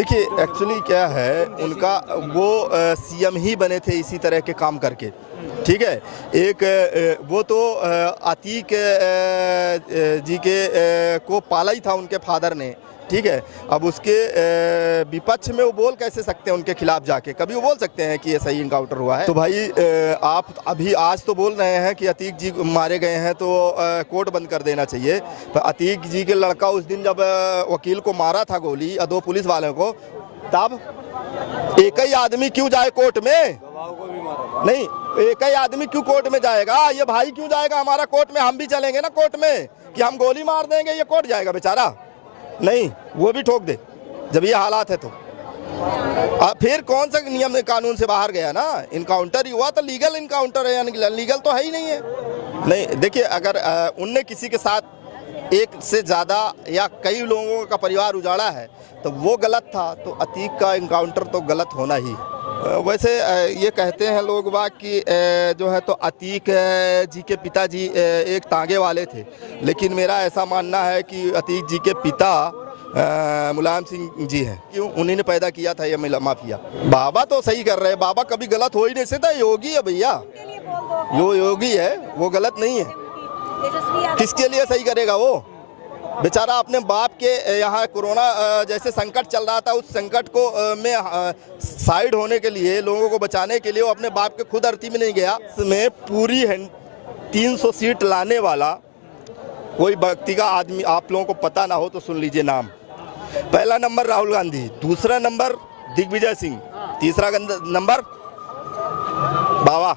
देखिए एक्चुअली क्या है उनका, वो सीएम ही बने थे इसी तरह के काम करके, ठीक है। एक वो तो अतीक जी के को पाला ही था उनके फादर ने, ठीक है। अब उसके विपक्ष में वो बोल कैसे सकते हैं उनके खिलाफ जाके? कभी वो बोल सकते हैं कि ये सही इनकाउंटर हुआ है? तो भाई आप अभी आज तो बोल रहे हैं कि अतीक जी मारे गए हैं तो कोर्ट बंद कर देना चाहिए। पर अतीक जी के लड़का उस दिन जब वकील को मारा था गोली, 2 पुलिस वालों को, तब एक ही आदमी क्यों जाए कोर्ट में? नहीं, एक ही आदमी क्यों कोर्ट में जाएगा? ये भाई क्यों जाएगा हमारा कोर्ट में? हम भी चलेंगे ना कोर्ट में कि हम गोली मार देंगे, ये कोर्ट जाएगा बेचारा? नहीं, वो भी ठोक दे जब ये हालात है तो। फिर कौन सा नियम कानून से बाहर गया ना? इनकाउंटर ही हुआ तो लीगल इनकाउंटर है, यानी लीगल तो है ही नहीं है। नहीं देखिए, अगर उनने किसी के साथ एक से ज़्यादा या कई लोगों का परिवार उजाड़ा है तो वो गलत था, तो अतीक का इनकाउंटर तो गलत होना ही। वैसे ये कहते हैं लोग बाग कि जो है तो अतीक जी के पिताजी एक तांगे वाले थे, लेकिन मेरा ऐसा मानना है कि अतीक जी के पिता मुलायम सिंह जी हैं, क्यों? उन्हीं ने पैदा किया था ये माफिया। बाबा तो सही कर रहे हैं, बाबा कभी गलत हो ही नहीं सकता। योगी है भैया, यो योगी है, वो गलत नहीं है। किसके लिए सही करेगा वो? बेचारा अपने बाप के यहाँ कोरोना जैसे संकट चल रहा था, उस संकट को में साइड होने के लिए, लोगों को बचाने के लिए वो अपने बाप के खुद अर्थी में नहीं गया। इसमें पूरी 300 सीट लाने वाला कोई व्यक्ति का आदमी आप लोगों को पता ना हो तो सुन लीजिए नाम। पहला नंबर राहुल गांधी, दूसरा नंबर दिग्विजय सिंह, तीसरा नंबर बाबा,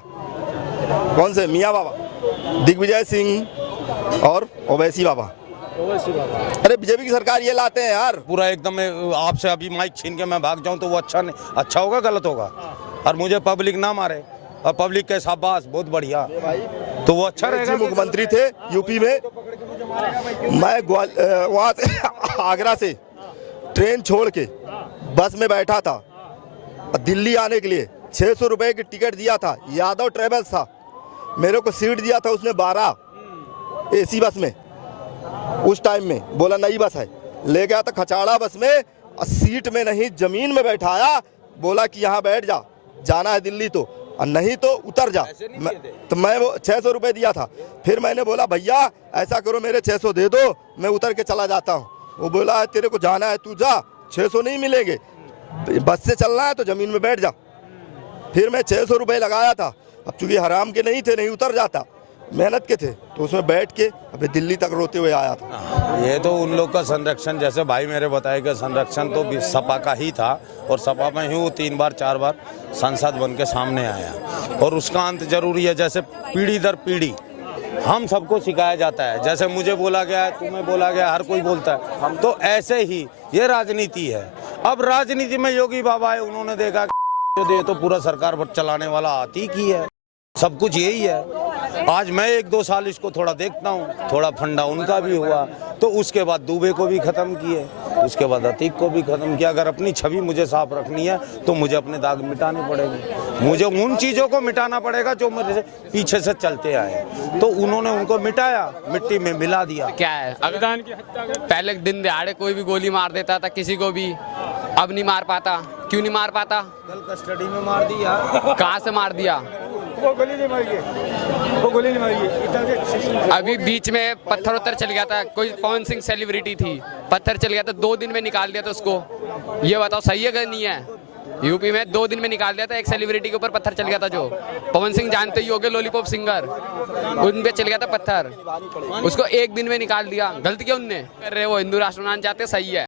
कौन से? मियाँ बाबा, दिग्विजय सिंह और ओवैसी बाबा। अरे बीजेपी की सरकार ये लाते हैं यार। पूरा एकदम आपसे अभी माइक छीन के मैं भाग जाऊं तो वो अच्छा होगा, गलत होगा? और मुझे पब्लिक ना मारे और पब्लिक के शाबाश, बहुत बढ़िया, तो वो अच्छा रहेगा। मुख्यमंत्री थे यूपी में, मैं वहाँ से आगरा से ट्रेन छोड़ के बस में बैठा था दिल्ली आने के लिए। 600 रुपए की टिकट दिया था, यादव ट्रेवल्स था, मेरे को सीट दिया था उसने 12 AC बस में। उस टाइम में बोला नई बस है, ले गया था खचाड़ा बस में, सीट में नहीं जमीन में बैठाया, बोला कि यहाँ बैठ जा, जाना है दिल्ली तो, और नहीं तो उतर जा। तो मैं वो 600 रुपये दिया था। फिर मैंने बोला भैया ऐसा करो मेरे 600 दे दो, मैं उतर के चला जाता हूँ। वो बोला तेरे को जाना है तू जा, 600 नहीं मिलेंगे, बस से चलना है तो ज़मीन में बैठ जा। फिर मैं 600 रुपये लगाया था, अब चूँकि हराम के नहीं थे, नहीं उतर जाता, मेहनत के थे, तो उसमें बैठ के अभी दिल्ली तक रोते हुए आया था। ये तो उन लोग का संरक्षण, जैसे भाई मेरे बताए कि संरक्षण तो सपा का ही था, और सपा में ही वो 3 बार 4 बार सांसद बन के सामने आया, और उसका अंत जरूरी है। जैसे पीढ़ी दर पीढ़ी हम सबको सिखाया जाता है, जैसे मुझे बोला गया, तुम्हें बोला गया, हर कोई बोलता है, हम तो ऐसे ही, ये राजनीति है। अब राजनीति में योगी बाबा है, उन्होंने देखा कि तो पूरा सरकार चलाने वाला अतीक ही है, सब कुछ यही है। आज मैं 1-2 साल इसको थोड़ा देखता हूँ, थोड़ा फंडा उनका भी हुआ, तो उसके बाद दुबे को भी ख़त्म किए, उसके बाद अतीक को भी ख़त्म किया। अगर अपनी छवि मुझे साफ रखनी है तो मुझे अपने दाग मिटाने पड़ेंगे, मुझे उन चीज़ों को मिटाना पड़ेगा जो मेरे पीछे से चलते आए। तो उन्होंने उनको मिटाया, मिट्टी में मिला दिया। क्या है, अगर पहले दिन दिहाड़े कोई भी गोली मार देता था किसी को भी, अब नहीं मार पाता। क्यों नहीं मार पाता? कल कस्टडी में मार दिया। कहाँ से मार दिया? वो गोली नहीं मारी, वो गोली नहीं मारी। अभी बीच में पत्थर उत्तर चल गया था, कोई पवन सिंह सेलिब्रिटी थी, पत्थर चल गया था, 2 दिन में निकाल दिया था उसको। ये बताओ सही है कि नहीं है? यूपी में 2 दिन में निकाल दिया था, एक सेलिब्रिटी के ऊपर पत्थर चल गया था, जो पवन सिंह जानते ही होगे, लॉलीपॉप सिंगर, उन पे चल गया था पत्थर, उसको 1 दिन में निकाल दिया। गलत किया उनने? कर रहे वो हिंदू राष्ट्र बनाना चाहते, सही है।